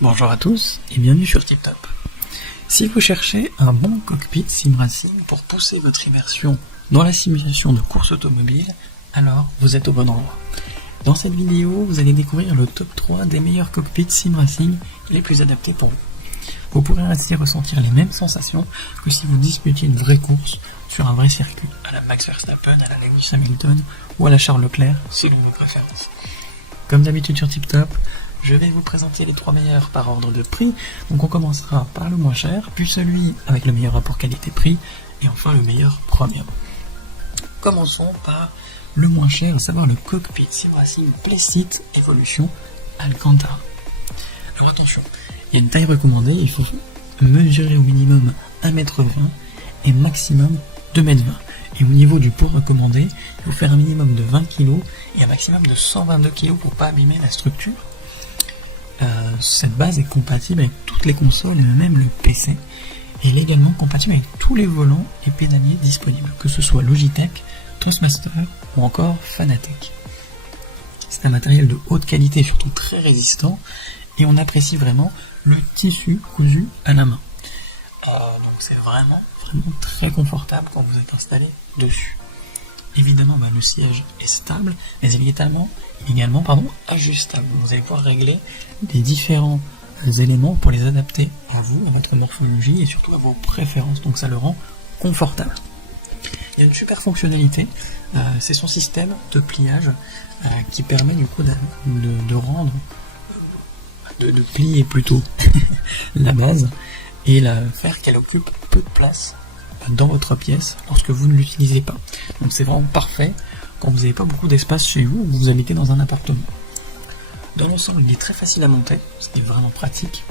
Bonjour à tous et bienvenue sur TipTop. Si vous cherchez un bon cockpit sim racing pour pousser votre immersion dans la simulation de course automobile, alors vous êtes au bon endroit. Dans cette vidéo, vous allez découvrir le top 3 des meilleurs cockpits sim racing les plus adaptés pour vous. Vous pourrez ainsi ressentir les mêmes sensations que si vous disputiez une vraie course sur un vrai circuit, à la Max Verstappen, à la Lewis Hamilton ou à la Charles Leclerc, si l'une de vos préférences. Comme d'habitude sur TipTop, je vais vous présenter les 3 meilleurs par ordre de prix. Donc on commencera par le moins cher, puis celui avec le meilleur rapport qualité-prix, et enfin le meilleur premium. Commençons par le moins cher, à savoir le cockpit sim racing Playseat Evolution Alcantara. Alors attention, il y a une taille recommandée, il faut mesurer au minimum 1m20 et maximum 2m20. Et au niveau du poids recommandé, il faut faire un minimum de 20 kg et un maximum de 122 kg pour ne pas abîmer la structure. Cette base est compatible avec toutes les consoles et même le PC. Et elle est également compatible avec tous les volants et pédaliers disponibles, que ce soit Logitech, Trustmaster ou encore Fanatec. C'est un matériel de haute qualité et surtout très résistant, et on apprécie vraiment le tissu cousu à la main. Donc c'est vraiment très confortable quand vous êtes installé dessus. Évidemment, le siège est stable, mais il est également ajustable. Vous allez pouvoir régler les différents éléments pour les adapter à vous, à votre morphologie et surtout à vos préférences. Donc ça le rend confortable. Il y a une super fonctionnalité, c'est son système de pliage qui permet du coup de plier plutôt la base et faire qu'elle occupe peu de place dans votre pièce lorsque vous ne l'utilisez pas. Donc c'est vraiment parfait quand vous n'avez pas beaucoup d'espace chez vous ou que vous habitez dans un appartement. Dans l'ensemble, il est très facile à monter, ce qui est vraiment pratique,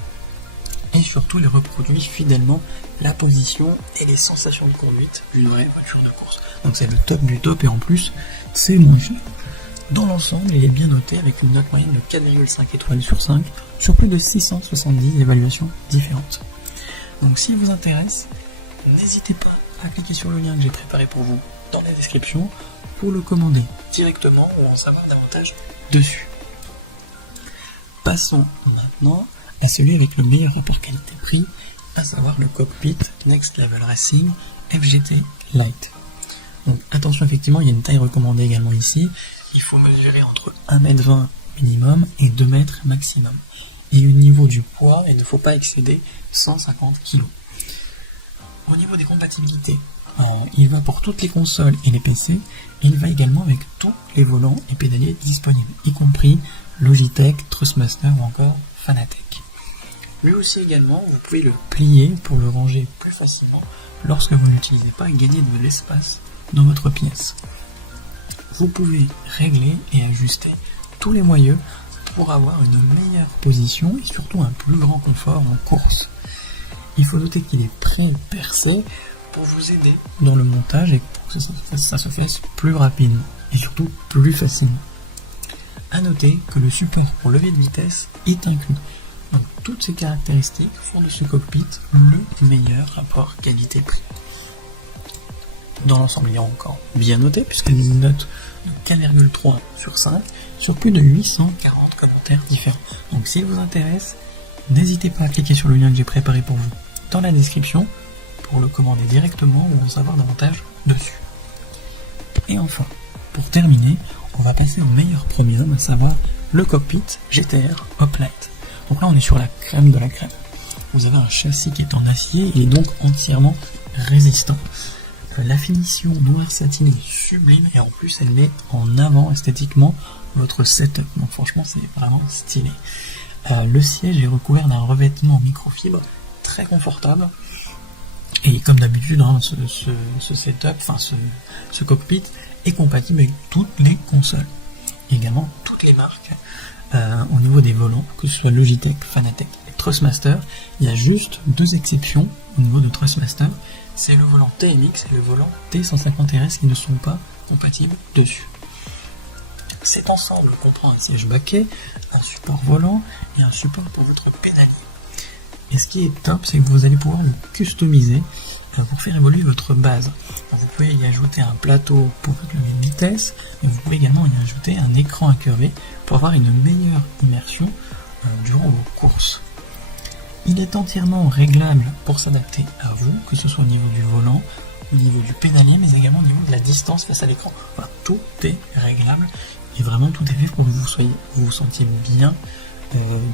et surtout il reproduit fidèlement la position et les sensations de conduite d'une vraie voiture de course. Donc c'est le top du top et en plus c'est moins cher. Dans l'ensemble, il est bien noté avec une note moyenne de 4,5 étoiles sur 5 sur plus de 670 évaluations différentes. Donc s'il vous intéresse, n'hésitez pas à cliquer sur le lien que j'ai préparé pour vous dans la description pour le commander directement ou en savoir davantage dessus. Passons maintenant à celui avec le meilleur rapport qualité-prix, à savoir le cockpit Next Level Racing FGT Lite. Donc attention, effectivement, il y a une taille recommandée également ici. Il faut mesurer entre 1m20 minimum et 2m maximum. Et au niveau du poids, il ne faut pas excéder 150 kg. Au niveau des compatibilités, il va pour toutes les consoles et les PC, et il va également avec tous les volants et pédaliers disponibles, y compris Logitech, Trustmaster ou encore Fanatec. Lui aussi également, vous pouvez le plier pour le ranger plus facilement lorsque vous ne l'utilisez pas et gagner de l'espace dans votre pièce. Vous pouvez régler et ajuster tous les moyeux pour avoir une meilleure position et surtout un plus grand confort en course. Il faut noter qu'il est pré-percé pour vous aider dans le montage et pour que ça se fasse plus rapidement et surtout plus facilement. A noter que le support pour levier de vitesse est inclus. Donc toutes ces caractéristiques font de ce cockpit le meilleur rapport qualité-prix. Dans l'ensemble, il est encore bien noté puisqu'il a une note de 4,3 sur 5 sur plus de 840 commentaires différents. Donc s'il vous intéresse, n'hésitez pas à cliquer sur le lien que j'ai préparé pour vous dans la description pour le commander directement ou en savoir davantage dessus. Et enfin, pour terminer, on va passer au meilleur premium, à savoir le cockpit GTR Hoplite. Donc là on est sur la crème de la crème. Vous avez un châssis qui est en acier et donc entièrement résistant. La finition noir satiné est sublime et en plus elle met en avant esthétiquement votre setup. Donc franchement c'est vraiment stylé. Le siège est recouvert d'un revêtement microfibre très confortable. Et comme d'habitude, ce setup, ce cockpit est compatible avec toutes les consoles. Et également toutes les marques au niveau des volants, que ce soit Logitech, Fanatec et Trustmaster. Il y a juste 2 exceptions au niveau de Trustmaster. C'est le volant TMX et le volant T150RS qui ne sont pas compatibles dessus. Cet ensemble comprend un siège baquet, un support volant et un support pour votre pédalier. Et ce qui est top, c'est que vous allez pouvoir le customiser pour faire évoluer votre base. Donc vous pouvez y ajouter un plateau pour votre levier de vitesse, mais vous pouvez également y ajouter un écran incurvé pour avoir une meilleure immersion durant vos courses. Il est entièrement réglable pour s'adapter à vous, que ce soit au niveau du volant, au niveau du pédalier, mais également au niveau de la distance face à l'écran. Enfin, tout est réglable et vraiment tout est fait pour que vous vous sentiez bien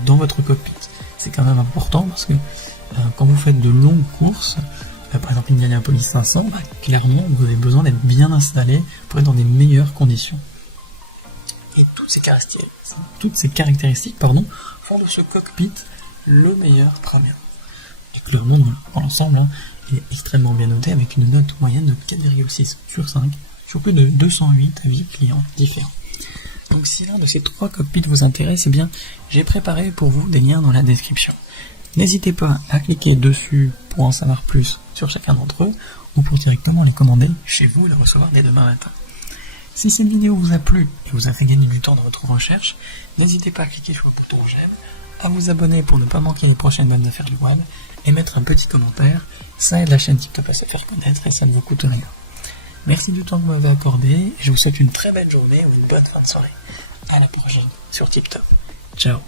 dans votre cockpit. C'est quand même important parce que quand vous faites de longues courses, par exemple Indianapolis 500, clairement vous avez besoin d'être bien installé pour être dans des meilleures conditions. Et toutes ces caractéristiques font de ce cockpit le meilleur Pramac. Et clairement, dans l'ensemble, il est extrêmement bien noté avec une note moyenne de 4,6 sur 5 sur plus de 208 avis clients différents. Donc si l'un de ces 3 cockpits vous intéresse, eh bien j'ai préparé pour vous des liens dans la description. N'hésitez pas à cliquer dessus pour en savoir plus sur chacun d'entre eux ou pour directement les commander chez vous et les recevoir dès demain matin. Si cette vidéo vous a plu et vous a fait gagner du temps dans votre recherche, n'hésitez pas à cliquer sur le bouton j'aime, à vous abonner pour ne pas manquer les prochaines bonnes affaires du web et mettre un petit commentaire. Ça aide la chaîne TipTop à se faire connaître et ça ne vous coûte rien. Merci du temps que vous m'avez accordé et je vous souhaite une très belle journée ou une bonne fin de soirée. À la prochaine sur TipTop. Ciao.